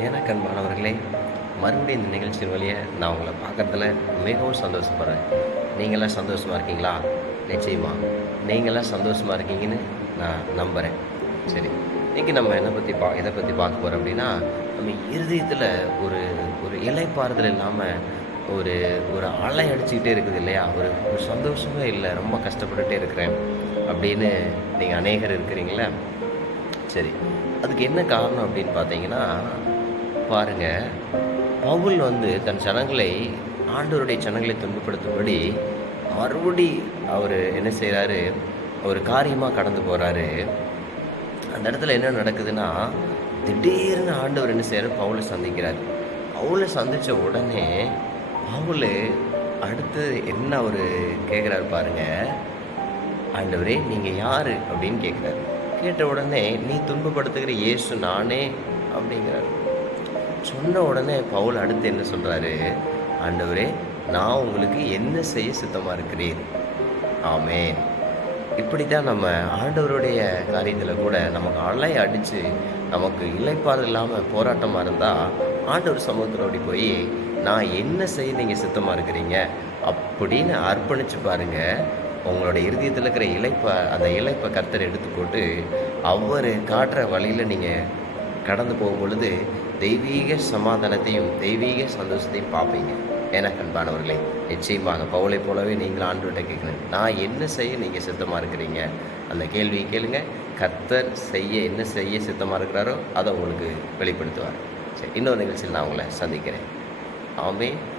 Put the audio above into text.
எனக்கு அன்பானவர்களே, மறுபடியும் இந்த நிகழ்ச்சியின் வழியா நான் உங்கள பார்க்கறதுல மிகவும் சந்தோஷப்படுறேன். நீங்கலாம் சந்தோஷமா இருக்கீங்களா? நிச்சயமா. நீங்கலாம் சந்தோஷமா இருக்கீங்கன்னு நான் நம்புறேன். சரி. இன்னைக்கு நம்ம எத பத்தி பார்க்க போறோம் அப்படின்னா, நம்ம இருதயத்தில ஒரு ஒரு இளைப்பாறுதல் இல்லாம ஒரு ஒரு அலை அடிச்சுக்கிட்டே இருக்குது இல்லையா? ஒரு ஒரு சந்தோஷமே இல்ல. ரொம்ப கஷ்டப்பட்டுட்டே இருக்கிறேன். அப்படின்னு நீங்க அநேகர் இருக்கிறீங்கள்ல? சரி. அதுக்கு என்ன காரணம் அப்படின்னு பார்த்தீங்கன்னா, பாருங்க, பவுல் தன் ஜனங்களை ஆண்டவருடைய ஜனங்களை துன்பப்படுத்தும்படி மறுபடி அவரு என்ன செய்றாரு, ஒரு காரியமா கடந்து போறாரு. அந்த இடத்துல என்ன நடக்குதுன்னா, திடீர்னு ஆண்டவர் என்ன செய்றாரு, பவுல சந்திக்கிறாரு. பவுல சந்திச்ச உடனே, பவுலு அடுத்து என்ன அவரு கேட்குறாரு பாருங்க. "ஆண்டவரே, நீங்க யாரு?" அப்படின்னு கேட்குறாரு. கேட்ட உடனே, "நீ துன்பப்படுத்துகிற இயேசு நானே" அப்படிங்கிறாரு. சொன்ன உடனே பவுல் அடுத்து என்ன சொல்றாரு, "ஆண்டவரே, நான் உங்களுக்கு என்ன செய்ய சித்தமா இருக்கிறீர்?" ஆமென். இப்படித்தான் நம்ம ஆண்டவருடைய காரியத்துல கூட நமக்கு அலை அடிச்சு, நமக்கு இளைப்பாறுதல் இல்லாம போராட்டமா இருந்தா, ஆண்டவர் சமூகத்துல ஓடி போய், "நான் என்ன செய்ய நீங்க சித்தமா இருக்கிறீங்க?" அப்படின்னு அர்ப்பணிச்சு பாருங்க. உங்களுடைய இருதயத்துல இருக்கிற அந்த இளைப்ப கர்த்தர் எடுத்து போட்டு, அவரு காட்டுற வழியில நீங்க கடந்து போகும்பொழுது, தெய்வீக சமாதானத்தையும், தெய்வீக சந்தோஷத்தையும் பார்ப்பீங்க. எனக்கு அன்பானவர்களே, நிச்சயமாக பவுலைப் போலவே நீங்களும் ஆண்டவர்ட்ட கேட்கணும். நான் என்ன செய்ய நீங்க சித்தமா இருக்கிறீங்க? அந்த கேள்வியை கேளுங்க. கர்த்தர் என்ன செய்ய சித்தமா இருக்கிறாரோ, அதை உங்களுக்கு வெளிப்படுத்துவார். சரி, இன்னொரு நிகழ்ச்சியில் நான் உங்களை சந்திக்கிறேன். ஆமென்.